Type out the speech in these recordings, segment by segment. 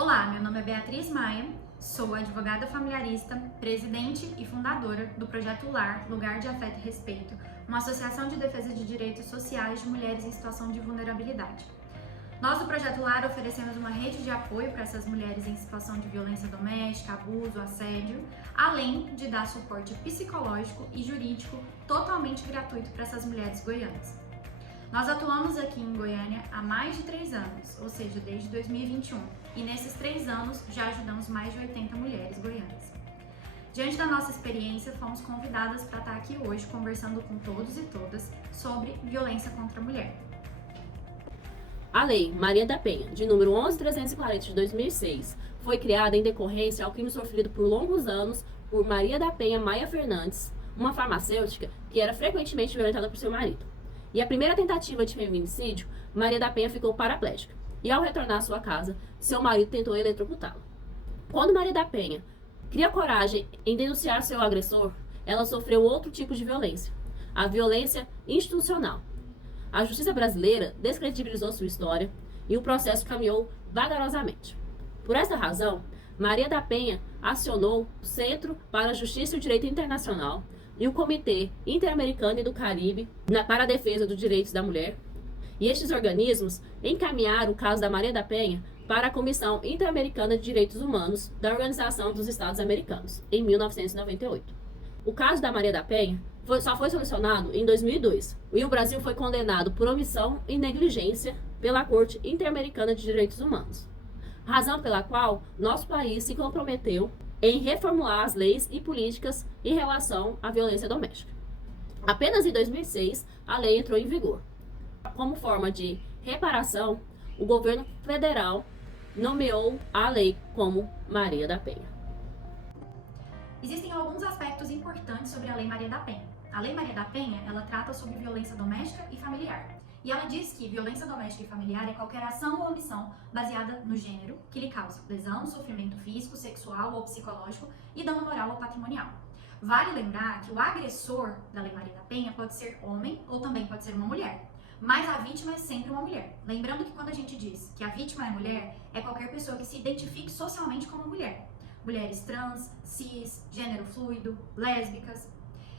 Olá, meu nome é Beatriz Maia, sou advogada familiarista, presidente e fundadora do Projeto LAR, Lugar de Afeto e Respeito, uma associação de defesa de direitos sociais de mulheres em situação de vulnerabilidade. Nós do Projeto LAR oferecemos uma rede de apoio para essas mulheres em situação de violência doméstica, abuso, assédio, além de dar suporte psicológico e jurídico totalmente gratuito para essas mulheres goianas. Nós atuamos aqui em Goiânia há mais de 3 anos, ou seja, desde 2021, e nesses 3 anos já ajudamos mais de 80 mulheres goianas. Diante da nossa experiência, fomos convidadas para estar aqui hoje conversando com todos e todas sobre violência contra a mulher. A Lei Maria da Penha, de número 11.340 de 2006, foi criada em decorrência ao crime sofrido por longos anos por Maria da Penha Maia Fernandes, uma farmacêutica que era frequentemente violentada por seu marido. E a primeira tentativa de feminicídio, Maria da Penha ficou paraplégica. E ao retornar à sua casa, seu marido tentou eletrocutá-la. Quando Maria da Penha cria coragem em denunciar seu agressor, ela sofreu outro tipo de violência, a violência institucional. A justiça brasileira descredibilizou sua história e o processo caminhou vagarosamente. Por essa razão, Maria da Penha acionou o Centro para a Justiça e o Direito Internacional e o Comitê Interamericano e do Caribe para a Defesa dos Direitos da Mulher, e estes organismos encaminharam o caso da Maria da Penha para a Comissão Interamericana de Direitos Humanos da Organização dos Estados Americanos, em 1998. O caso da Maria da Penha só foi solucionado em 2002, e o Brasil foi condenado por omissão e negligência pela Corte Interamericana de Direitos Humanos, razão pela qual nosso país se comprometeu em reformular as leis e políticas em relação à violência doméstica. Apenas em 2006, a lei entrou em vigor. Como forma de reparação, o governo federal nomeou a lei como Maria da Penha. Existem alguns aspectos importantes sobre a Lei Maria da Penha. A Lei Maria da Penha, ela trata sobre violência doméstica e familiar. E ela diz que violência doméstica e familiar é qualquer ação ou omissão baseada no gênero que lhe causa lesão, sofrimento físico, sexual ou psicológico e dano moral ou patrimonial. Vale lembrar que o agressor da Lei Maria da Penha pode ser homem ou também pode ser uma mulher, mas a vítima é sempre uma mulher. Lembrando que quando a gente diz que a vítima é mulher, é qualquer pessoa que se identifique socialmente como mulher. Mulheres trans, cis, gênero fluido, lésbicas.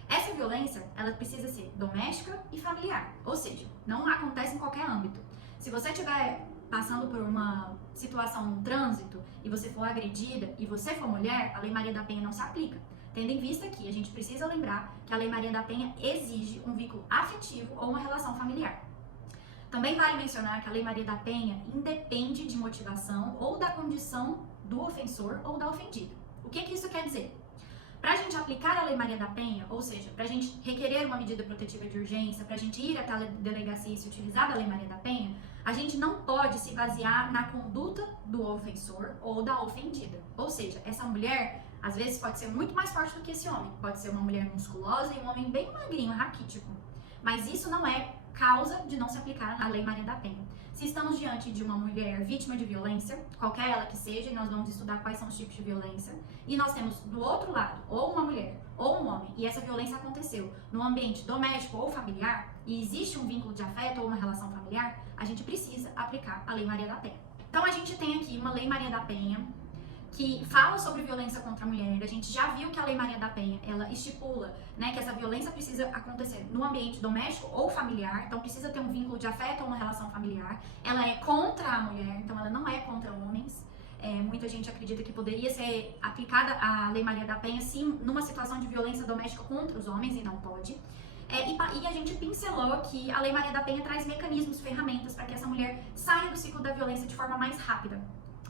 Essa violência, ela precisa ser doméstica e familiar, ou seja, não acontece em qualquer âmbito. Se você estiver passando por uma situação no trânsito e você for agredida e você for mulher, a Lei Maria da Penha não se aplica. Tendo em vista que a gente precisa lembrar que a Lei Maria da Penha exige um vínculo afetivo ou uma relação familiar. Também vale mencionar que a Lei Maria da Penha independe de motivação ou da condição do ofensor ou da ofendida. O que isso quer dizer? Para a gente aplicar a Lei Maria da Penha, ou seja, para a gente requerer uma medida protetiva de urgência, para a gente ir até a delegacia e se utilizar da Lei Maria da Penha, a gente não pode se basear na conduta do ofensor ou da ofendida. Ou seja, essa mulher, às vezes, pode ser muito mais forte do que esse homem. Pode ser uma mulher musculosa e um homem bem magrinho, raquítico. Mas isso não é causa de não se aplicar a Lei Maria da Penha. Se estamos diante de uma mulher vítima de violência, qualquer ela que seja, e nós vamos estudar quais são os tipos de violência, e nós temos do outro lado, ou uma mulher, ou um homem, e essa violência aconteceu no ambiente doméstico ou familiar, e existe um vínculo de afeto ou uma relação familiar, a gente precisa aplicar a Lei Maria da Penha. Então a gente tem aqui uma Lei Maria da Penha, que fala sobre violência contra a mulher. A gente já viu que a Lei Maria da Penha, ela estipula, né, que essa violência precisa acontecer no ambiente doméstico ou familiar, então precisa ter um vínculo de afeto ou uma relação familiar. Ela é contra a mulher, então ela não é contra homens. Muita gente acredita que poderia ser aplicada a Lei Maria da Penha, sim, numa situação de violência doméstica contra os homens, e não pode. E a gente pincelou que a Lei Maria da Penha traz mecanismos, ferramentas para que essa mulher saia do ciclo da violência de forma mais rápida.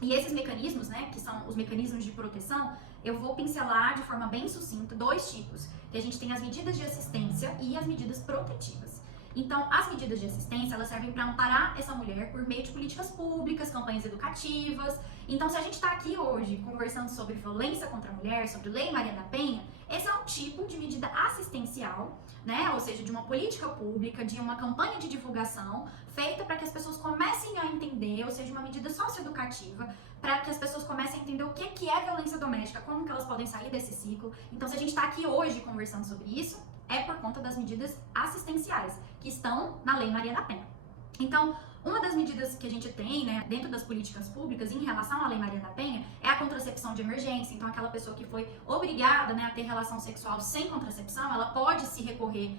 E esses mecanismos, né, que são os mecanismos de proteção, eu vou pincelar de forma bem sucinta 2 tipos. Que a gente tem as medidas de assistência e as medidas protetivas. Então, as medidas de assistência, elas servem para amparar essa mulher por meio de políticas públicas, campanhas educativas. Então, se a gente está aqui hoje conversando sobre violência contra a mulher, sobre Lei Maria da Penha, esse é um tipo de medida assistencial, né? Ou seja, de uma política pública, de uma campanha de divulgação feita para que as pessoas comecem a entender, ou seja, uma medida socioeducativa, para que as pessoas comecem a entender o que é violência doméstica, como que elas podem sair desse ciclo. Então, se a gente está aqui hoje conversando sobre isso, é por conta das medidas assistenciais, que estão na Lei Maria da Penha. Então, uma das medidas que a gente tem, né, dentro das políticas públicas em relação à Lei Maria da Penha é a contracepção de emergência. Então, aquela pessoa que foi obrigada, né, a ter relação sexual sem contracepção, ela pode se recorrer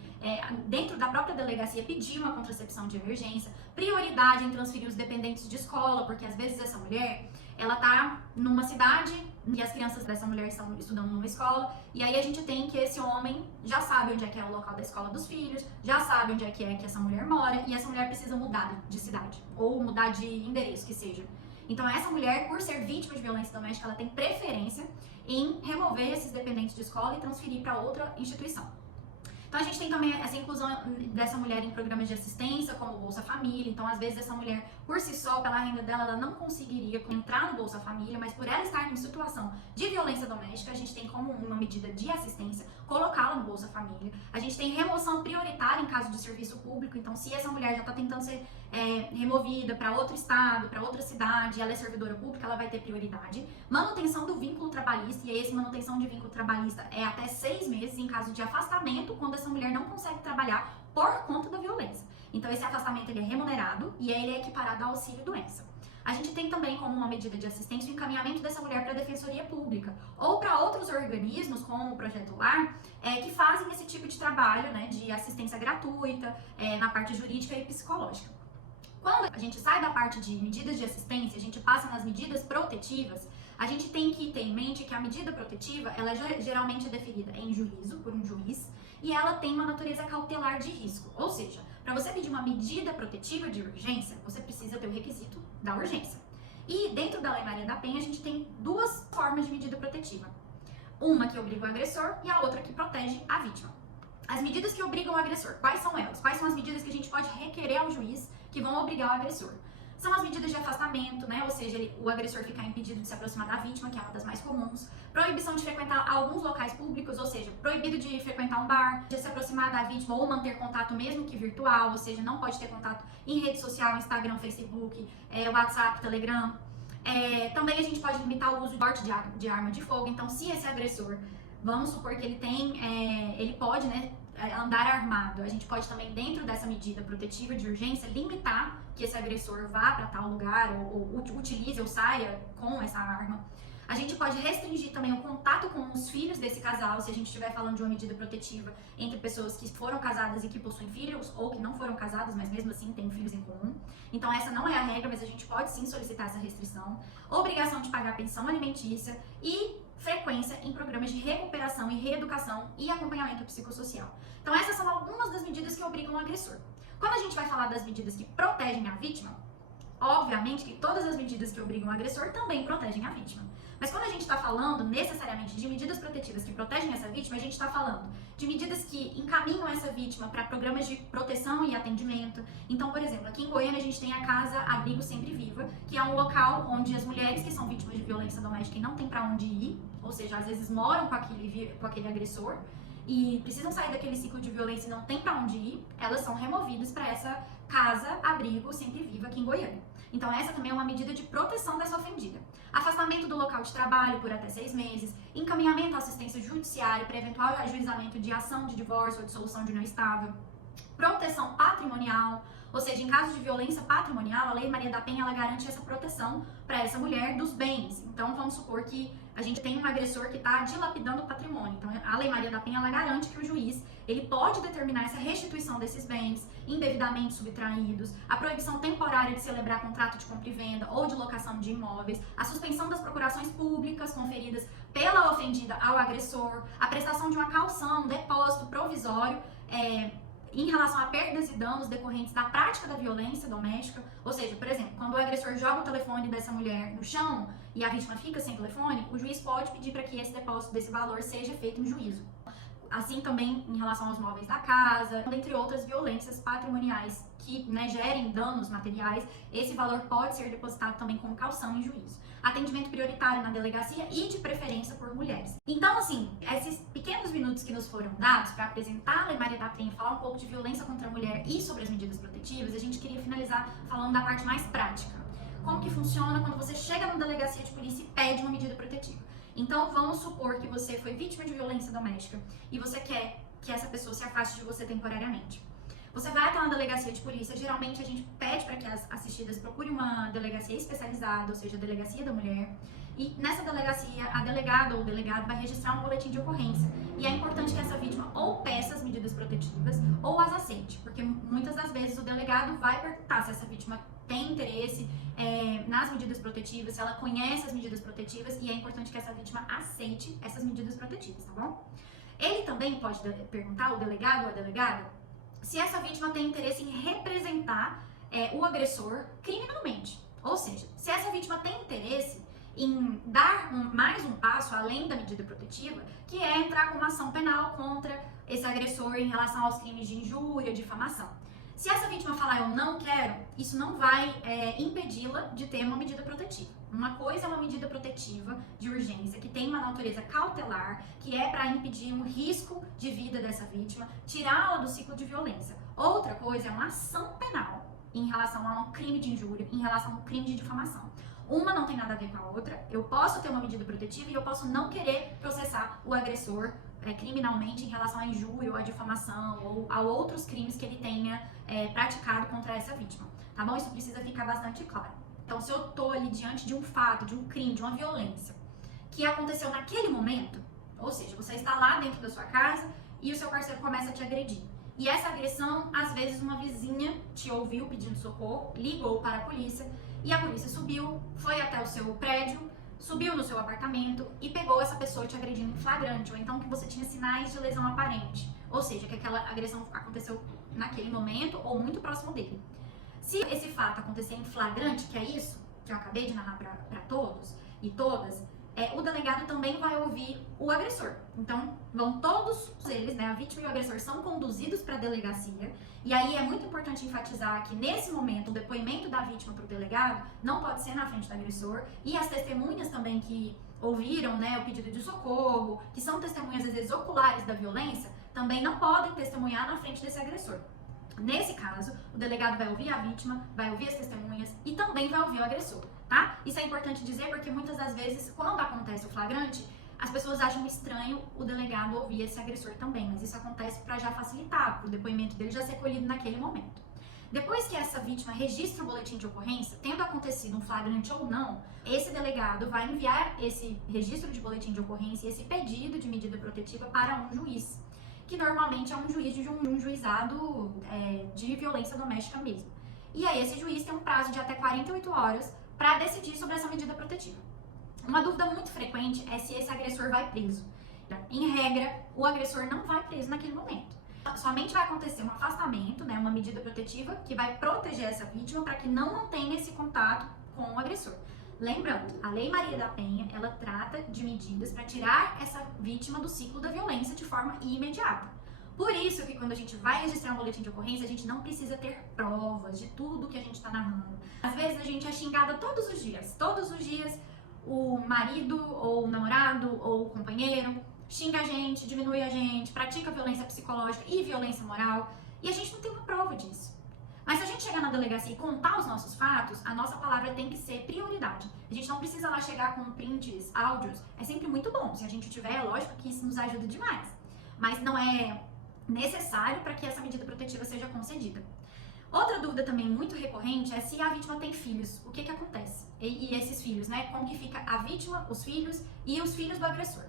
dentro da própria delegacia, pedir uma contracepção de emergência. Prioridade em transferir os dependentes de escola, porque às vezes essa mulher, ela tá numa cidade e as crianças dessa mulher estão estudando numa escola, e aí a gente tem que esse homem já sabe onde é que é o local da escola dos filhos, já sabe onde é que essa mulher mora, e essa mulher precisa mudar de cidade, ou mudar de endereço, que seja. Então essa mulher, por ser vítima de violência doméstica, ela tem preferência em remover esses dependentes de escola e transferir para outra instituição. Então a gente tem também essa inclusão dessa mulher em programas de assistência, como o Bolsa Família. Então, às vezes, essa mulher, por si só, pela renda dela, ela não conseguiria entrar no Bolsa Família, mas por ela estar em situação de violência doméstica, a gente tem como uma medida de assistência colocá-la no Bolsa Família. A gente tem remoção prioritária em caso de serviço público. Então, se essa mulher já está tentando ser removida para outro estado, para outra cidade, ela é servidora pública, ela vai ter prioridade. Manutenção do vínculo trabalhista, e essa manutenção de vínculo trabalhista é até 6 meses em caso de afastamento, quando essa mulher não consegue trabalhar por conta da violência. Então, esse afastamento ele é remunerado e ele é equiparado ao auxílio-doença. A gente tem também como uma medida de assistência o encaminhamento dessa mulher para a Defensoria Pública ou para outros organismos, como o Projeto Lar, que fazem esse tipo de trabalho, né, de assistência gratuita na parte jurídica e psicológica. Quando a gente sai da parte de medidas de assistência, a gente passa nas medidas protetivas, a gente tem que ter em mente que a medida protetiva, ela geralmente é deferida em juízo, por um juiz, e ela tem uma natureza cautelar de risco. Ou seja, para você pedir uma medida protetiva de urgência, você precisa ter o requisito da urgência. E dentro da Lei Maria da Penha, a gente tem 2 formas de medida protetiva. Uma que obriga o agressor e a outra que protege a vítima. As medidas que obrigam o agressor, quais são elas? Quais são as medidas que a gente pode requerer ao juiz que vão obrigar o agressor? São as medidas de afastamento, né? Ou seja, o agressor ficar impedido de se aproximar da vítima, que é uma das mais comuns. Proibição de frequentar alguns locais públicos, ou seja, proibido de frequentar um bar, de se aproximar da vítima ou manter contato mesmo que virtual, ou seja, não pode ter contato em rede social, Instagram, Facebook, WhatsApp, Telegram. Também a gente pode limitar o uso de porte de arma de fogo. Então, se esse agressor, vamos supor que ele pode, né, andar armado, a gente pode também, dentro dessa medida protetiva de urgência, limitar que esse agressor vá para tal lugar ou utilize ou saia com essa arma. A gente pode restringir também o contato com os filhos desse casal, se a gente estiver falando de uma medida protetiva entre pessoas que foram casadas e que possuem filhos, ou que não foram casadas, mas mesmo assim têm filhos em comum. Então essa não é a regra, mas a gente pode sim solicitar essa restrição. Obrigação de pagar pensão alimentícia e frequência em programas de recuperação e reeducação e acompanhamento psicossocial. Então essas são algumas das medidas que obrigam o agressor. Quando a gente vai falar das medidas que protegem a vítima, obviamente que todas as medidas que obrigam o agressor também protegem a vítima. Mas quando a gente está falando necessariamente de medidas protetivas que protegem essa vítima, a gente está falando de medidas que encaminham essa vítima para programas de proteção e atendimento. Então, por exemplo, aqui em Goiânia a gente tem a Casa Abrigo Sempre Viva, que é um local onde as mulheres que são vítimas de violência doméstica e não têm para onde ir, ou seja, às vezes moram com aquele agressor e precisam sair daquele ciclo de violência e não tem para onde ir, elas são removidas para essa Casa Abrigo Sempre Viva aqui em Goiânia. Então essa também é uma medida de proteção dessa ofendida. Afastamento do local de trabalho por até 6 meses, encaminhamento à assistência judiciária para eventual ajuizamento de ação de divórcio ou de solução de união estável, proteção patrimonial, ou seja, em caso de violência patrimonial, a Lei Maria da Penha ela garante essa proteção para essa mulher dos bens. Então vamos supor que a gente tem um agressor que está dilapidando o patrimônio. Então a Lei Maria da Penha ela garante que o juiz ele pode determinar essa restituição desses bens indevidamente subtraídos, a proibição temporária de celebrar contrato de compra e venda ou de locação de imóveis, a suspensão das procurações públicas conferidas pela ofendida ao agressor, a prestação de uma caução, depósito provisório, em relação a perdas e danos decorrentes da prática da violência doméstica, ou seja, por exemplo, quando o agressor joga o telefone dessa mulher no chão e a vítima fica sem telefone, o juiz pode pedir para que esse depósito desse valor seja feito em juízo. Assim também em relação aos móveis da casa, dentre outras violências patrimoniais que gerem danos materiais, esse valor pode ser depositado também como caução em juízo. Atendimento prioritário na delegacia e de preferência por mulheres. Então, assim, esses pequenos minutos que nos foram dados para apresentar a Lei Maria da Penha, falar um pouco de violência contra a mulher e sobre as medidas protetivas, a gente queria finalizar falando da parte mais prática. Como que funciona quando você chega na delegacia de polícia e pede uma medida protetiva? Então, vamos supor que você foi vítima de violência doméstica e você quer que essa pessoa se afaste de você temporariamente. Você vai até uma delegacia de polícia, geralmente a gente pede para que as assistidas procurem uma delegacia especializada, ou seja, a delegacia da mulher. E nessa delegacia, a delegada ou o delegado vai registrar um boletim de ocorrência. E é importante que essa vítima ou peça as medidas protetivas ou as aceite, porque muitas das vezes o delegado vai perguntar se essa vítima tem interesse nas medidas protetivas, se ela conhece as medidas protetivas, e é importante que essa vítima aceite essas medidas protetivas, tá bom? Ele também pode perguntar, o delegado ou a delegada, se essa vítima tem interesse em representar o agressor criminalmente. Ou seja, se essa vítima tem interesse em dar mais um passo além da medida protetiva, que é entrar com uma ação penal contra esse agressor em relação aos crimes de injúria, difamação. Se essa vítima falar eu não quero, isso não vai impedi-la de ter uma medida protetiva. Uma coisa é uma medida protetiva de urgência, que tem uma natureza cautelar, que é para impedir um risco de vida dessa vítima, tirá-la do ciclo de violência. Outra coisa é uma ação penal em relação a um crime de injúria, em relação a um crime de difamação. Uma não tem nada a ver com a outra. Eu posso ter uma medida protetiva e eu posso não querer processar o agressor criminalmente em relação à injúria ou à difamação ou a outros crimes que ele tenha praticado contra essa vítima, tá bom? Isso precisa ficar bastante claro. Então, se eu tô ali diante de um fato, de um crime, de uma violência que aconteceu naquele momento, ou seja, você está lá dentro da sua casa e o seu parceiro começa a te agredir. E essa agressão, às vezes uma vizinha te ouviu pedindo socorro, ligou para a polícia e a polícia subiu, foi até o seu prédio, subiu no seu apartamento e pegou essa pessoa te agredindo em flagrante, ou então que você tinha sinais de lesão aparente, ou seja, que aquela agressão aconteceu naquele momento ou muito próximo dele. Se esse fato acontecer em flagrante, que é isso que eu acabei de narrar para todos e todas, o delegado também vai ouvir o agressor. Então, vão todos eles, a vítima e o agressor, são conduzidos para a delegacia. E aí é muito importante enfatizar que, nesse momento, o depoimento da vítima para o delegado não pode ser na frente do agressor. E as testemunhas também que ouviram o pedido de socorro, que são testemunhas, às vezes, oculares da violência, também não podem testemunhar na frente desse agressor. Nesse caso, o delegado vai ouvir a vítima, vai ouvir as testemunhas e também vai ouvir o agressor, tá? Isso é importante dizer porque muitas das vezes, quando acontece o flagrante, as pessoas acham estranho o delegado ouvir esse agressor também, mas isso acontece para já facilitar, para o depoimento dele já ser colhido naquele momento. Depois que essa vítima registra o boletim de ocorrência, tendo acontecido um flagrante ou não, esse delegado vai enviar esse registro de boletim de ocorrência e esse pedido de medida protetiva para um juiz, que normalmente é um juiz de um juizado de violência doméstica mesmo. E aí esse juiz tem um prazo de até 48 horas para decidir sobre essa medida protetiva. Uma dúvida muito frequente é se esse agressor vai preso. Em regra, o agressor não vai preso naquele momento. Somente vai acontecer um afastamento, uma medida protetiva que vai proteger essa vítima para que não mantenha esse contato com o agressor. Lembrando, a Lei Maria da Penha, ela trata de medidas para tirar essa vítima do ciclo da violência de forma imediata. Por isso que quando a gente vai registrar um boletim de ocorrência, a gente não precisa ter provas de tudo que a gente está narrando. Às vezes a gente é xingada todos os dias. Todos os dias o marido ou o namorado ou o companheiro xinga a gente, diminui a gente, pratica violência psicológica e violência moral e a gente não tem uma prova disso. Mas se a gente chegar na delegacia e contar os nossos fatos, a nossa palavra tem que ser prioridade. A gente não precisa lá chegar com prints, áudios. É sempre muito bom. Se a gente tiver, é lógico que isso nos ajuda demais. Mas não é necessário para que essa medida protetiva seja concedida. Outra dúvida também muito recorrente é se a vítima tem filhos. O que acontece? E esses filhos, como que fica a vítima, os filhos e os filhos do agressor.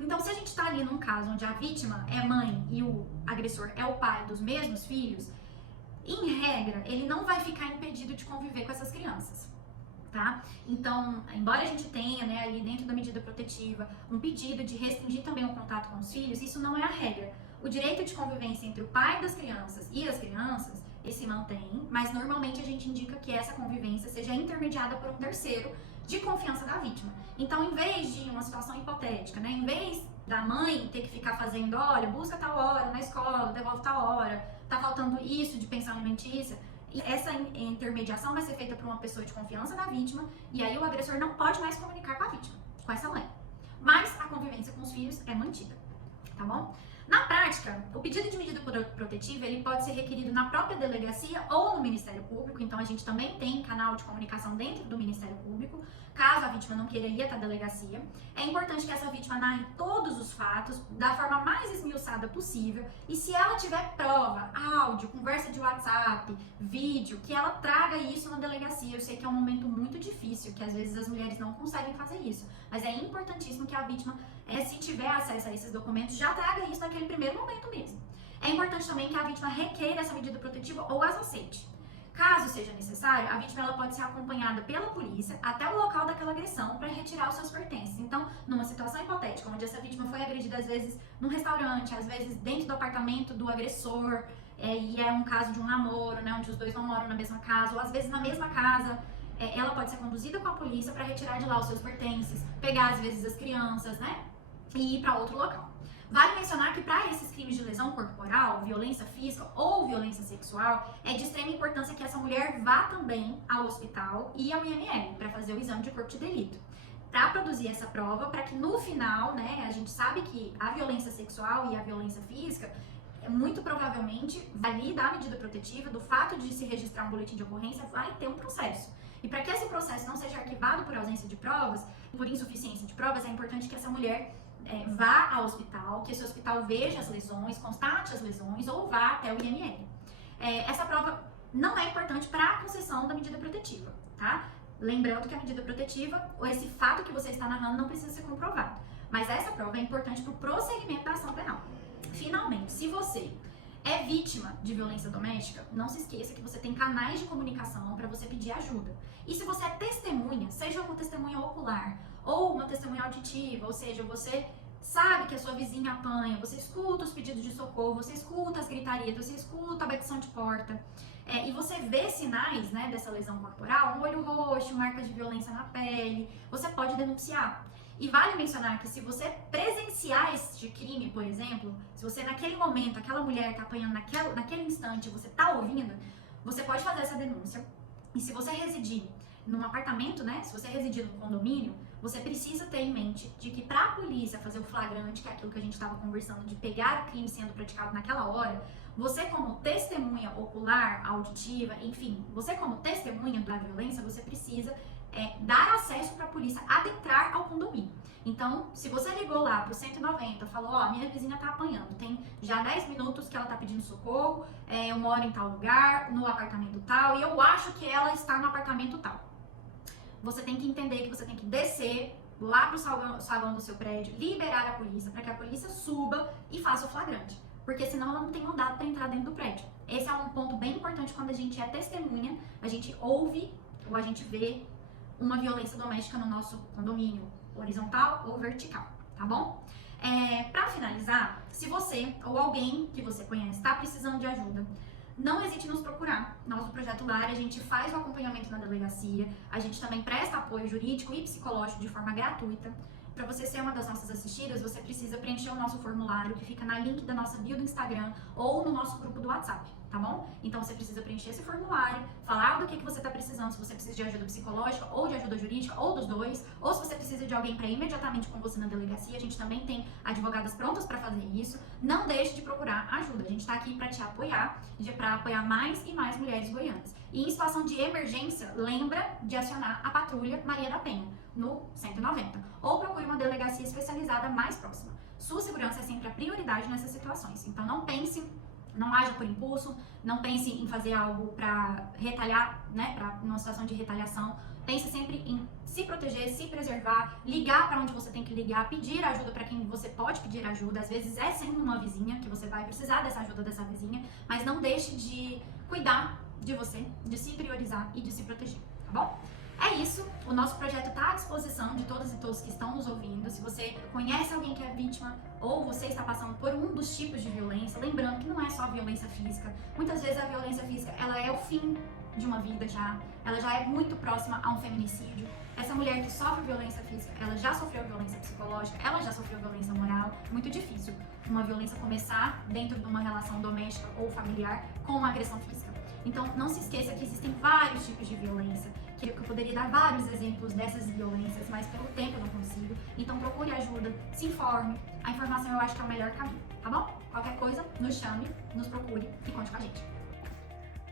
Então, se a gente está ali num caso onde a vítima é mãe e o agressor é o pai dos mesmos filhos, em regra, ele não vai ficar impedido de conviver com essas crianças, tá? Então, embora a gente tenha, ali dentro da medida protetiva, um pedido de restringir também o contato com os filhos, isso não é a regra. O direito de convivência entre o pai das crianças e as crianças, esse se mantém, mas normalmente a gente indica que essa convivência seja intermediada por um terceiro de confiança da vítima. Então, em vez de uma situação hipotética, em vez da mãe ter que ficar fazendo, olha, busca tal hora na escola, devolve tal hora, tá faltando isso de pensão alimentícia, e essa intermediação vai ser feita por uma pessoa de confiança da vítima, e aí o agressor não pode mais comunicar com a vítima, com essa mãe. Mas a convivência com os filhos é mantida, tá bom? Na prática, o pedido de medida protetiva ele pode ser requerido na própria delegacia ou no Ministério Público, então a gente também tem canal de comunicação dentro do Ministério Público, caso a vítima não queira ir até a delegacia. É importante que essa vítima narre todos os fatos da forma mais esmiuçada possível e se ela tiver prova, áudio, conversa de WhatsApp, vídeo, que ela traga isso na delegacia. Eu sei que é um momento muito difícil, que às vezes as mulheres não conseguem fazer isso, mas é importantíssimo que a vítima, se tiver acesso a esses documentos, já traga isso naquele primeiro momento mesmo. É importante também que a vítima requeira essa medida protetiva ou as aceite. Caso seja necessário, a vítima ela pode ser acompanhada pela polícia até o local daquela agressão para retirar os seus pertences. Então, numa situação hipotética, onde essa vítima foi agredida às vezes num restaurante, às vezes dentro do apartamento do agressor, e é um caso de um namoro, né, onde os dois não moram na mesma casa, ou às vezes na mesma casa, ela pode ser conduzida com a polícia para retirar de lá os seus pertences, pegar às vezes as crianças, né, e ir para outro local. Vale mencionar que para esses crimes de lesão corporal, violência física ou violência sexual, é de extrema importância que essa mulher vá também ao hospital e ao IML para fazer o exame de corpo de delito, para produzir essa prova, para que no final, né, a gente sabe que a violência sexual e a violência física, muito provavelmente, ali da medida protetiva, do fato de se registrar um boletim de ocorrência, vai ter um processo. E para que esse processo não seja arquivado por ausência de provas, por insuficiência de provas, é importante que essa mulher vá ao hospital, que esse hospital veja as lesões, constate as lesões ou vá até o IML. Essa prova não é importante para a concessão da medida protetiva, tá? Lembrando que a medida protetiva, ou esse fato que você está narrando, não precisa ser comprovado. Mas essa prova é importante para o prosseguimento da ação penal. Finalmente, se você é vítima de violência doméstica, não se esqueça que você tem canais de comunicação para você pedir ajuda. E se você é testemunha, seja uma testemunha ocular ou uma testemunha auditiva, ou seja, você sabe que a sua vizinha apanha, você escuta os pedidos de socorro, você escuta as gritarias, você escuta a batição de porta, e você vê sinais, né, dessa lesão corporal, um olho roxo, marcas de violência na pele, você pode denunciar. E vale mencionar que se você presenciar este crime, por exemplo, se você naquele momento, aquela mulher está apanhando naquele instante, você está ouvindo, você pode fazer essa denúncia. E se você residir num apartamento, né, se você residir num condomínio, você precisa ter em mente de que para a polícia fazer o flagrante, que é aquilo que a gente estava conversando, de pegar o crime sendo praticado naquela hora, você como testemunha ocular, auditiva, enfim, você como testemunha da violência, você precisa dar acesso para a polícia adentrar ao condomínio. Então, se você ligou lá pro 190, falou, ó, minha vizinha tá apanhando, tem já 10 minutos que ela tá pedindo socorro, eu moro em tal lugar, no apartamento tal, e eu acho que ela está no apartamento tal. Você tem que entender que você tem que descer lá pro saguão do seu prédio, liberar a polícia, para que a polícia suba e faça o flagrante. Porque senão ela não tem mandado para entrar dentro do prédio. Esse é um ponto bem importante quando a gente é testemunha, a gente ouve ou a gente vê uma violência doméstica no nosso condomínio, horizontal ou vertical, tá bom? Para finalizar, se você ou alguém que você conhece está precisando de ajuda, não hesite em nos procurar. Nós, do Projeto Lar, a gente faz o acompanhamento na delegacia, a gente também presta apoio jurídico e psicológico de forma gratuita. Para você ser uma das nossas assistidas, você precisa preencher o nosso formulário, que fica na link da nossa bio do Instagram ou no nosso grupo do WhatsApp, tá bom? Então você precisa preencher esse formulário, falar do que você está precisando, se você precisa de ajuda psicológica ou de ajuda jurídica, ou dos dois, ou se você precisa de alguém para ir imediatamente com você na delegacia, a gente também tem advogadas prontas para fazer isso. Não deixe de procurar ajuda, a gente está aqui para te apoiar, para apoiar mais e mais mulheres goianas. E em situação de emergência, lembra de acionar a Patrulha Maria da Penha no 190, ou procure uma delegacia especializada mais próxima. Sua segurança é sempre a prioridade nessas situações, então não haja por impulso, não pense em fazer algo para retalhar, né, para uma situação de retaliação. Pense sempre em se proteger, se preservar, ligar para onde você tem que ligar, pedir ajuda para quem você pode pedir ajuda. Às vezes é sempre uma vizinha que você vai precisar dessa ajuda dessa vizinha, mas não deixe de cuidar de você, de se priorizar e de se proteger, tá bom? É isso, o nosso projeto está à disposição de todas e todos que estão nos ouvindo. Se você conhece alguém que é vítima ou você está passando por um dos tipos de violência, lembrando que não é só a violência física. Muitas vezes a violência física, ela é o fim de uma vida já, ela já é muito próxima a um feminicídio. Essa mulher que sofre violência física, ela já sofreu violência psicológica, ela já sofreu violência moral. Muito difícil uma violência começar dentro de uma relação doméstica ou familiar com uma agressão física. Então, não se esqueça que existem vários tipos de violência, que poderia dar vários exemplos dessas violências, mas pelo tempo eu não consigo. Então procure ajuda, se informe. A informação eu acho que é o melhor caminho, tá bom? Qualquer coisa, nos chame, nos procure e conte com a gente.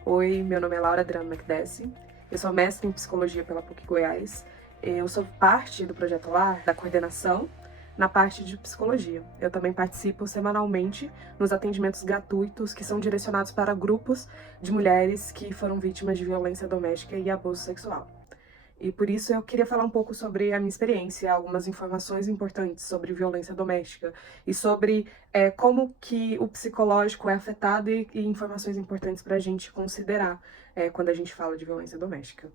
Oi, meu nome é Laura Adriana McDessie, eu sou mestre em Psicologia pela PUC Goiás. Eu sou parte do Projeto LAR, da coordenação, na parte de Psicologia. Eu também participo semanalmente nos atendimentos gratuitos que são direcionados para grupos de mulheres que foram vítimas de violência doméstica e abuso sexual. E por isso eu queria falar um pouco sobre a minha experiência, algumas informações importantes sobre violência doméstica e sobre como que o psicológico é afetado e informações importantes para a gente considerar quando a gente fala de violência doméstica.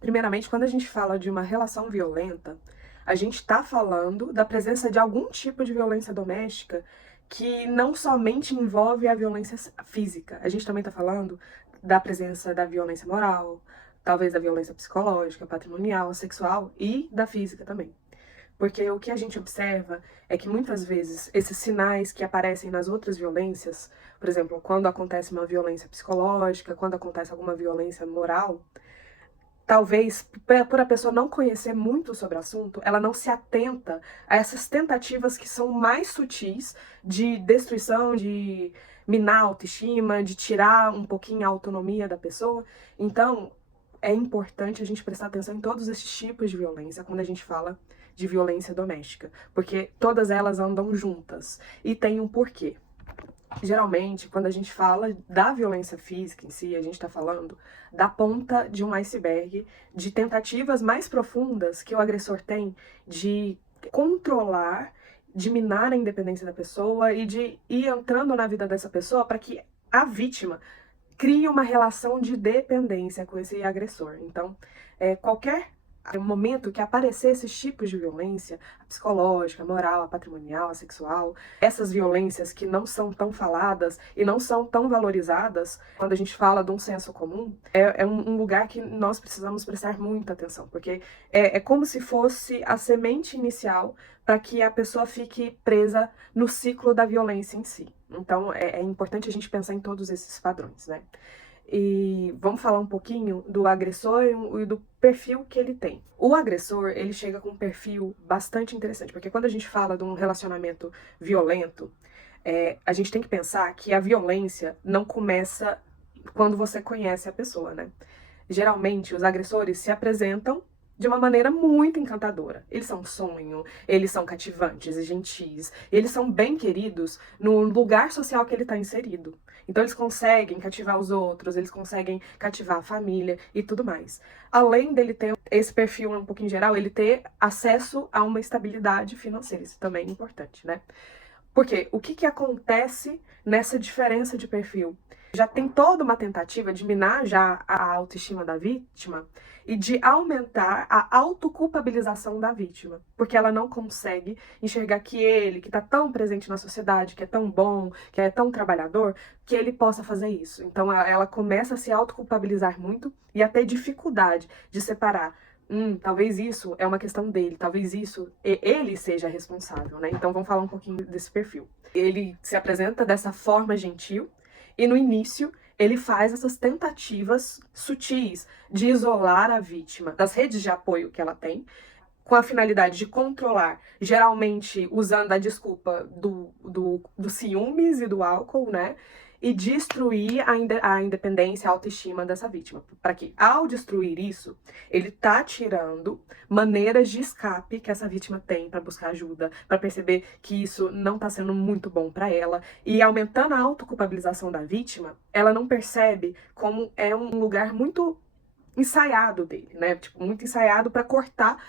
Primeiramente, quando a gente fala de uma relação violenta, a gente está falando da presença de algum tipo de violência doméstica que não somente envolve a violência física. A gente também está falando da presença da violência moral, talvez da violência psicológica, patrimonial, sexual e da física também. Porque o que a gente observa é que muitas vezes esses sinais que aparecem nas outras violências, por exemplo, quando acontece uma violência psicológica, quando acontece alguma violência moral, talvez por a pessoa não conhecer muito sobre o assunto, ela não se atenta a essas tentativas que são mais sutis de destruição, de minar a autoestima, de tirar um pouquinho a autonomia da pessoa. Então, é importante a gente prestar atenção em todos esses tipos de violência quando a gente fala de violência doméstica, porque todas elas andam juntas e tem um porquê. Geralmente, quando a gente fala da violência física em si, a gente está falando da ponta de um iceberg, de tentativas mais profundas que o agressor tem de controlar, de minar a independência da pessoa e de ir entrando na vida dessa pessoa para que a vítima cria uma relação de dependência com esse agressor. Então, qualquer momento que aparecer esses tipos de violência, a psicológica, a moral, a patrimonial, a sexual, essas violências que não são tão faladas e não são tão valorizadas, quando a gente fala de um senso comum, é um lugar que nós precisamos prestar muita atenção, porque é como se fosse a semente inicial para que a pessoa fique presa no ciclo da violência em si. Então, é importante a gente pensar em todos esses padrões, né? E vamos falar um pouquinho do agressor e do perfil que ele tem. O agressor, ele chega com um perfil bastante interessante, porque quando a gente fala de um relacionamento violento, a gente tem que pensar que a violência não começa quando você conhece a pessoa, né? Geralmente, os agressores se apresentam de uma maneira muito encantadora. Eles são sonho, eles são cativantes e gentis, eles são bem queridos no lugar social que ele está inserido. Então eles conseguem cativar os outros, eles conseguem cativar a família e tudo mais. Além dele ter esse perfil um pouquinho geral, ele ter acesso a uma estabilidade financeira, isso também é importante, né? Porque o que acontece nessa diferença de perfil? Já tem toda uma tentativa de minar já a autoestima da vítima e de aumentar a autoculpabilização da vítima, porque ela não consegue enxergar que ele, que está tão presente na sociedade, que é tão bom, que é tão trabalhador, que ele possa fazer isso. Então ela começa a se autoculpabilizar muito e a ter dificuldade de separar. Talvez isso é uma questão dele, talvez isso ele seja responsável, né? Então vamos falar um pouquinho desse perfil. Ele se apresenta dessa forma gentil e no início ele faz essas tentativas sutis de isolar a vítima das redes de apoio que ela tem, com a finalidade de controlar, geralmente usando a desculpa do ciúmes e do álcool, né? E destruir a independência, a autoestima dessa vítima. Para que, ao destruir isso, ele tá tirando maneiras de escape que essa vítima tem para buscar ajuda, para perceber que isso não tá sendo muito bom para ela. E aumentando a autoculpabilização da vítima, ela não percebe como é um lugar muito ensaiado dele, né? Tipo, muito ensaiado para cortar,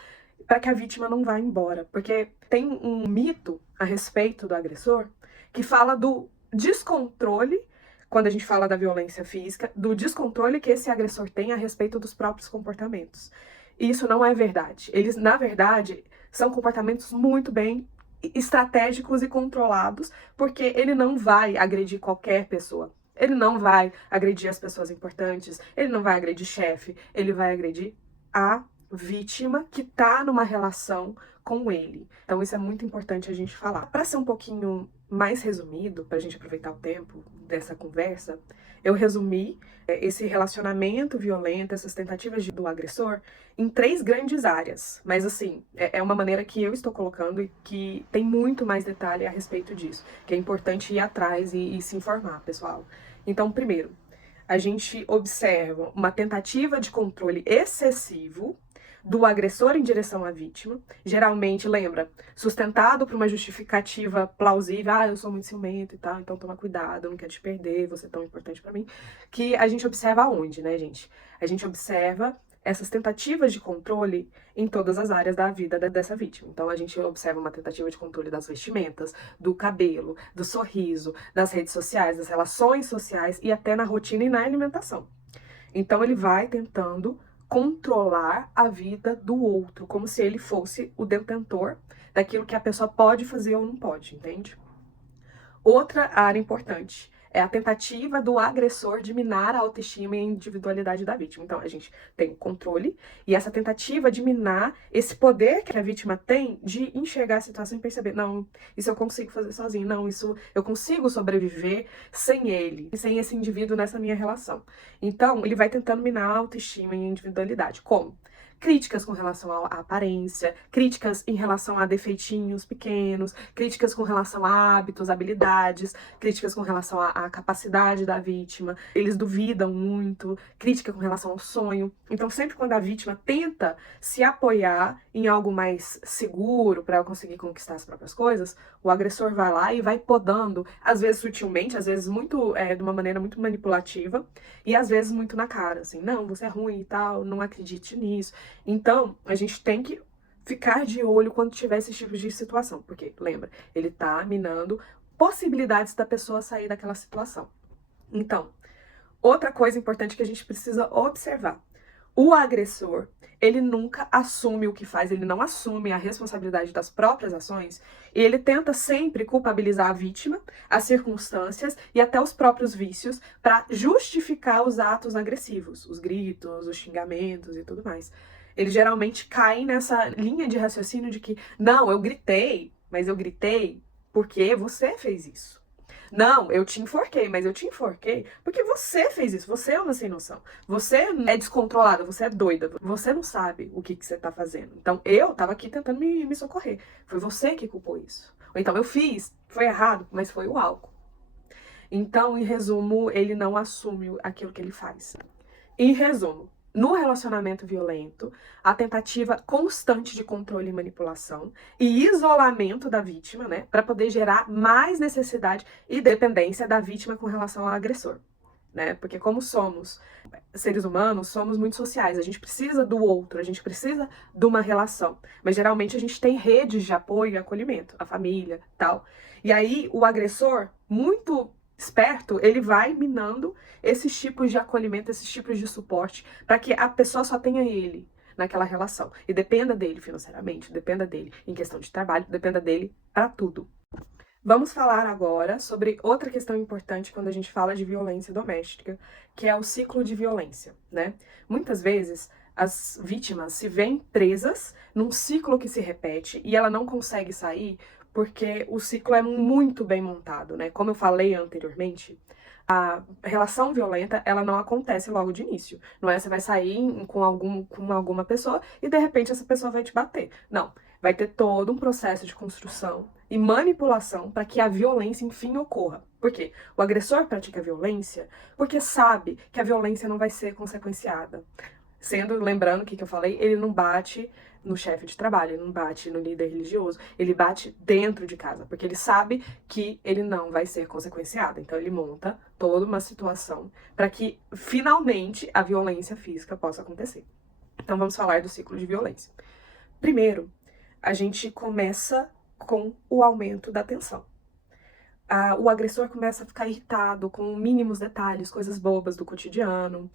para que a vítima não vá embora. Porque tem um mito a respeito do agressor que fala do descontrole, quando a gente fala da violência física, do descontrole que esse agressor tem a respeito dos próprios comportamentos. E isso não é verdade. Eles, na verdade, são comportamentos muito bem estratégicos e controlados, porque ele não vai agredir qualquer pessoa. Ele não vai agredir as pessoas importantes, ele não vai agredir chefe, ele vai agredir a vítima que tá numa relação com ele. Então isso é muito importante a gente falar. Para ser um pouquinho mais resumido, para a gente aproveitar o tempo dessa conversa, eu resumi esse relacionamento violento, essas tentativas do agressor, em 3 grandes áreas. Mas, assim, é uma maneira que eu estou colocando e que tem muito mais detalhe a respeito disso, que é importante ir atrás e se informar, pessoal. Então, primeiro, a gente observa uma tentativa de controle excessivo do agressor em direção à vítima, geralmente, lembra, sustentado por uma justificativa plausível, eu sou muito ciumento e tal, então toma cuidado, eu não quero te perder, você é tão importante pra mim, que a gente observa aonde, né, gente? A gente observa essas tentativas de controle em todas as áreas da vida dessa vítima. Então a gente observa uma tentativa de controle das vestimentas, do cabelo, do sorriso, das redes sociais, das relações sociais e até na rotina e na alimentação. Então ele vai tentando controlar a vida do outro, como se ele fosse o detentor daquilo que a pessoa pode fazer ou não pode, entende? Outra área importante é a tentativa do agressor de minar a autoestima e a individualidade da vítima. Então, a gente tem o controle e essa tentativa de minar esse poder que a vítima tem de enxergar a situação e perceber, não, isso eu consigo fazer sozinho, não, isso eu consigo sobreviver sem ele, sem esse indivíduo nessa minha relação. Então, ele vai tentando minar a autoestima e a individualidade. Como? Críticas com relação à aparência, críticas em relação a defeitinhos pequenos, críticas com relação a hábitos, habilidades, críticas com relação à capacidade da vítima. Eles duvidam muito, crítica com relação ao sonho. Então, sempre quando a vítima tenta se apoiar em algo mais seguro para ela conseguir conquistar as próprias coisas, o agressor vai lá e vai podando, às vezes sutilmente, às vezes muito de uma maneira muito manipulativa e às vezes muito na cara, assim, não, você é ruim e tal, não acredite nisso. Então, a gente tem que ficar de olho quando tiver esse tipo de situação, porque, lembra, ele tá minando possibilidades da pessoa sair daquela situação. Então, outra coisa importante que a gente precisa observar, o agressor, ele nunca assume o que faz, ele não assume a responsabilidade das próprias ações, e ele tenta sempre culpabilizar a vítima, as circunstâncias e até os próprios vícios para justificar os atos agressivos, os gritos, os xingamentos e tudo mais. Eles geralmente caem nessa linha de raciocínio de que, não, eu gritei, mas eu gritei porque você fez isso. Não, eu te enforquei, mas eu te enforquei porque você fez isso. Você é uma sem noção. Você é descontrolada, você é doida. Você não sabe o que você tá fazendo. Então, eu tava aqui tentando me socorrer. Foi você que culpou isso. Ou então, eu fiz, foi errado, mas foi o álcool. Então, em resumo, ele não assume aquilo que ele faz. Em resumo, no relacionamento violento, a tentativa constante de controle e manipulação e isolamento da vítima, né, para poder gerar mais necessidade e dependência da vítima com relação ao agressor, né? Porque como somos seres humanos, somos muito sociais, a gente precisa do outro, a gente precisa de uma relação, mas geralmente a gente tem redes de apoio e acolhimento, a família, tal. E aí o agressor, muito esperto, ele vai minando esses tipos de acolhimento, esses tipos de suporte, para que a pessoa só tenha ele naquela relação. E dependa dele financeiramente, dependa dele em questão de trabalho, dependa dele para tudo. Vamos falar agora sobre outra questão importante quando a gente fala de violência doméstica, que é o ciclo de violência, né? Muitas vezes as vítimas se veem presas num ciclo que se repete e ela não consegue sair porque o ciclo é muito bem montado, né? Como eu falei anteriormente, a relação violenta, ela não acontece logo de início. Não é você vai sair com alguma pessoa e de repente essa pessoa vai te bater. Não, vai ter todo um processo de construção e manipulação para que a violência enfim ocorra. Por quê? O agressor pratica violência porque sabe que a violência não vai ser consequenciada. Lembrando o que eu falei, ele não bate no chefe de trabalho, ele não bate no líder religioso, ele bate dentro de casa, porque ele sabe que ele não vai ser consequenciado. Então ele monta toda uma situação para que finalmente a violência física possa acontecer. Então vamos falar do ciclo de violência. Primeiro, a gente começa com o aumento da tensão. O agressor começa a ficar irritado com mínimos detalhes, coisas bobas do cotidiano,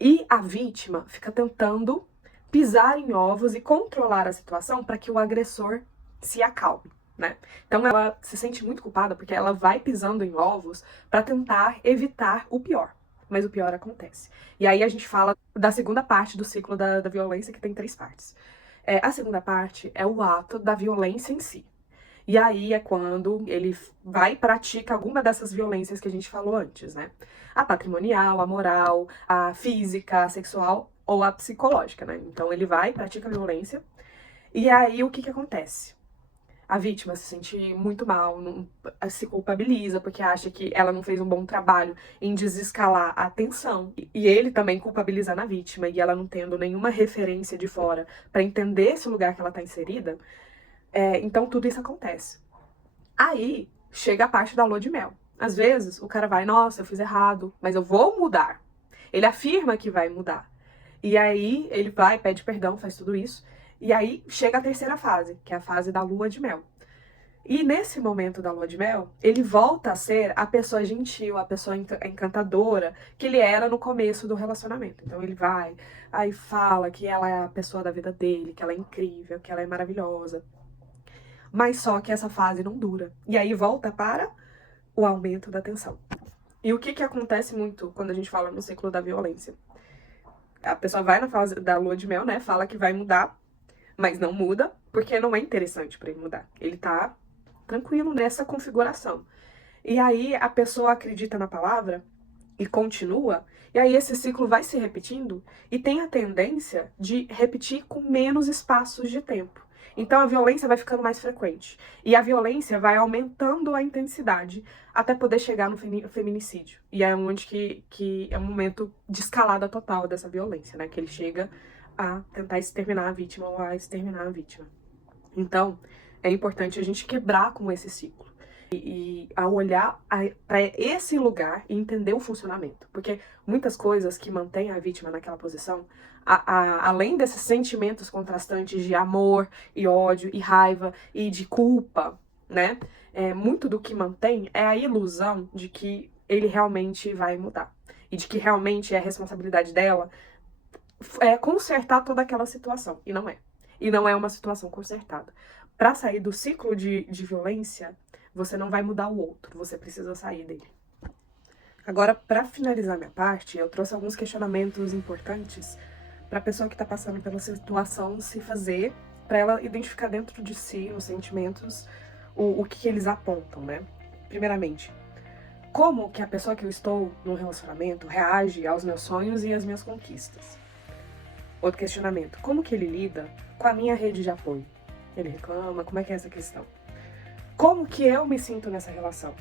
e a vítima fica tentando pisar em ovos e controlar a situação para que o agressor se acalme, né? Então ela se sente muito culpada porque ela vai pisando em ovos para tentar evitar o pior, mas o pior acontece. E aí a gente fala da segunda parte do ciclo da violência, que tem 3 partes. A segunda parte é o ato da violência em si. E aí é quando ele vai e pratica alguma dessas violências que a gente falou antes, né? A patrimonial, a moral, a física, a sexual ou a psicológica, né? Então ele vai e pratica a violência. E aí o que que acontece? A vítima se sente muito mal, se culpabiliza porque acha que ela não fez um bom trabalho em desescalar a tensão. E ele também culpabiliza a vítima, e ela não tendo nenhuma referência de fora para entender esse lugar que ela está inserida, então tudo isso acontece. Aí chega a parte da lua de mel. Às vezes o cara vai, nossa, eu fiz errado, mas eu vou mudar. Ele afirma que vai mudar. E aí ele vai, pede perdão, faz tudo isso. E aí chega a terceira fase, que é a fase da lua de mel. E nesse momento da lua de mel, ele volta a ser a pessoa gentil, a pessoa encantadora que ele era no começo do relacionamento. Então ele vai, aí fala que ela é a pessoa da vida dele, que ela é incrível, que ela é maravilhosa. Mas só que essa fase não dura. E aí volta para o aumento da tensão. E o que acontece muito quando a gente fala no ciclo da violência? A pessoa vai na fase da lua de mel, né? Fala que vai mudar, mas não muda, porque não é interessante para ele mudar. Ele tá tranquilo nessa configuração. E aí a pessoa acredita na palavra e continua, e aí esse ciclo vai se repetindo e tem a tendência de repetir com menos espaços de tempo. Então a violência vai ficando mais frequente. E a violência vai aumentando a intensidade até poder chegar no feminicídio. E é onde que é um momento de escalada total dessa violência, né? Que ele chega a tentar exterminar a vítima ou a exterminar a vítima. Então, é importante a gente quebrar com esse ciclo. E a olhar para esse lugar e entender o funcionamento. Porque muitas coisas que mantêm a vítima naquela posição, além desses sentimentos contrastantes de amor e ódio e raiva e de culpa, né? Muito do que mantém é a ilusão de que ele realmente vai mudar. E de que realmente é responsabilidade dela consertar toda aquela situação. E não é. E não é uma situação consertada. Para sair do ciclo de violência, você não vai mudar o outro, você precisa sair dele. Agora, para finalizar minha parte, eu trouxe alguns questionamentos importantes para a pessoa que está passando pela situação se fazer, para ela identificar dentro de si, os sentimentos, o que eles apontam, né? Primeiramente, como que a pessoa que eu estou num relacionamento reage aos meus sonhos e às minhas conquistas? Outro questionamento, como que ele lida com a minha rede de apoio? Ele reclama, como é que é essa questão? Como que eu me sinto nessa relação?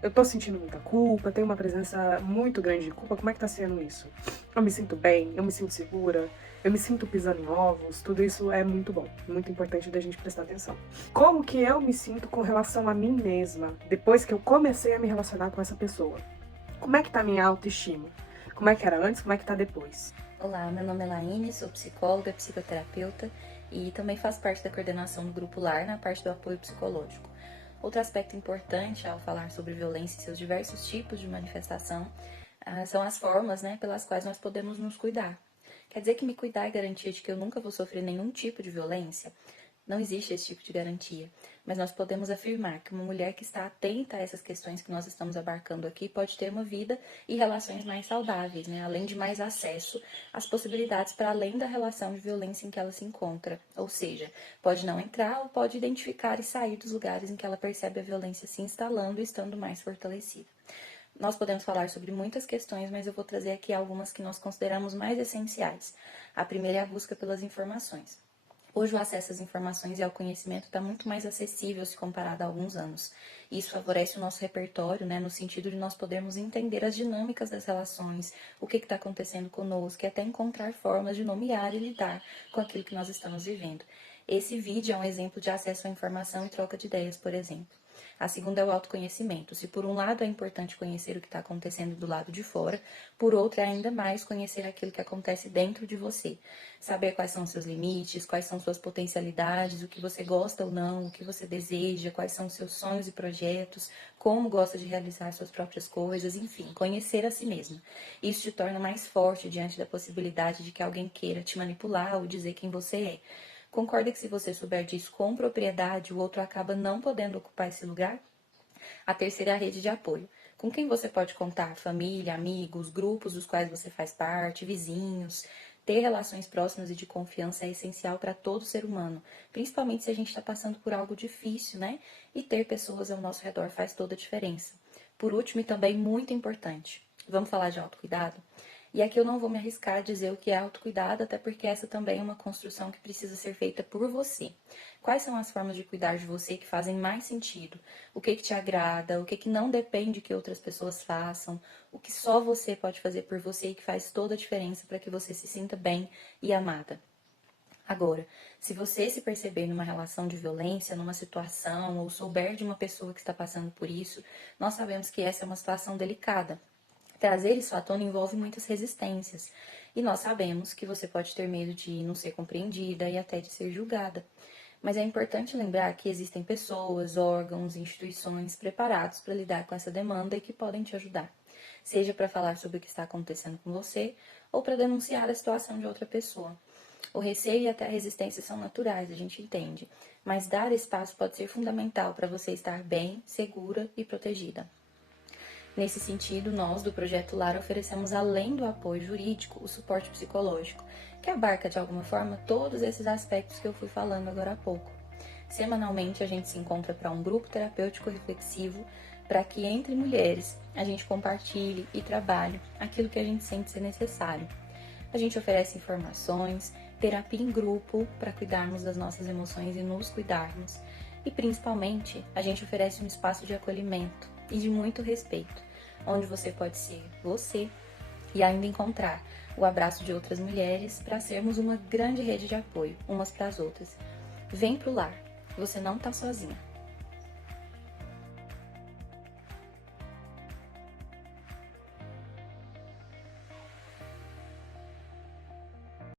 Eu tô sentindo muita culpa, tenho uma presença muito grande de culpa, como é que tá sendo isso? Eu me sinto bem, eu me sinto segura, eu me sinto pisando em ovos, tudo isso é muito bom, muito importante da gente prestar atenção. Como que eu me sinto com relação a mim mesma, depois que eu comecei a me relacionar com essa pessoa? Como é que tá a minha autoestima? Como é que era antes, como é que tá depois? Olá, meu nome é Laine, sou psicóloga, psicoterapeuta e também faço parte da coordenação do Grupo Lar na parte do apoio psicológico. Outro aspecto importante ao falar sobre violência e seus diversos tipos de manifestação são as formas, pelas quais nós podemos nos cuidar. Quer dizer que me cuidar é garantia de que eu nunca vou sofrer nenhum tipo de violência? Não existe esse tipo de garantia, mas nós podemos afirmar que uma mulher que está atenta a essas questões que nós estamos abarcando aqui pode ter uma vida e relações mais saudáveis, além de mais acesso às possibilidades para além da relação de violência em que ela se encontra. Ou seja, pode não entrar ou pode identificar e sair dos lugares em que ela percebe a violência se instalando e estando mais fortalecida. Nós podemos falar sobre muitas questões, mas eu vou trazer aqui algumas que nós consideramos mais essenciais. A primeira é a busca pelas informações. Hoje o acesso às informações e ao conhecimento está muito mais acessível se comparado a alguns anos. Isso favorece o nosso repertório, no sentido de nós podermos entender as dinâmicas das relações, o que está acontecendo conosco e até encontrar formas de nomear e lidar com aquilo que nós estamos vivendo. Esse vídeo é um exemplo de acesso à informação e troca de ideias, por exemplo. A segunda é o autoconhecimento. Se por um lado é importante conhecer o que está acontecendo do lado de fora, por outro é ainda mais conhecer aquilo que acontece dentro de você. Saber quais são os seus limites, quais são suas potencialidades, o que você gosta ou não, o que você deseja, quais são os seus sonhos e projetos, como gosta de realizar suas próprias coisas, enfim, conhecer a si mesmo. Isso te torna mais forte diante da possibilidade de que alguém queira te manipular ou dizer quem você é. Concorda que se você souber disso com propriedade, o outro acaba não podendo ocupar esse lugar? A terceira é a rede de apoio. Com quem você pode contar? Família, amigos, grupos dos quais você faz parte, vizinhos. Ter relações próximas e de confiança é essencial para todo ser humano, principalmente se a gente está passando por algo difícil, né? E ter pessoas ao nosso redor faz toda a diferença. Por último, e também muito importante, vamos falar de autocuidado? E aqui eu não vou me arriscar a dizer o que é autocuidado, até porque essa também é uma construção que precisa ser feita por você. Quais são as formas de cuidar de você que fazem mais sentido? O que te agrada? O que não depende que outras pessoas façam? O que só você pode fazer por você e que faz toda a diferença para que você se sinta bem e amada? Agora, se você se perceber numa relação de violência, numa situação, ou souber de uma pessoa que está passando por isso, nós sabemos que essa é uma situação delicada. Trazer isso à tona envolve muitas resistências, e nós sabemos que você pode ter medo de não ser compreendida e até de ser julgada. Mas é importante lembrar que existem pessoas, órgãos, instituições preparados para lidar com essa demanda e que podem te ajudar, seja para falar sobre o que está acontecendo com você ou para denunciar a situação de outra pessoa. O receio e até a resistência são naturais, a gente entende, mas dar espaço pode ser fundamental para você estar bem, segura e protegida. Nesse sentido, nós do Projeto Lar oferecemos, além do apoio jurídico, o suporte psicológico, que abarca de alguma forma todos esses aspectos que eu fui falando agora há pouco. Semanalmente a gente se encontra para um grupo terapêutico reflexivo para que entre mulheres a gente compartilhe e trabalhe aquilo que a gente sente ser necessário. A gente oferece informações, terapia em grupo para cuidarmos das nossas emoções e nos cuidarmos. E principalmente a gente oferece um espaço de acolhimento e de muito respeito, onde você pode ser você e ainda encontrar o abraço de outras mulheres para sermos uma grande rede de apoio umas para as outras. Vem pro lar, você não tá sozinha.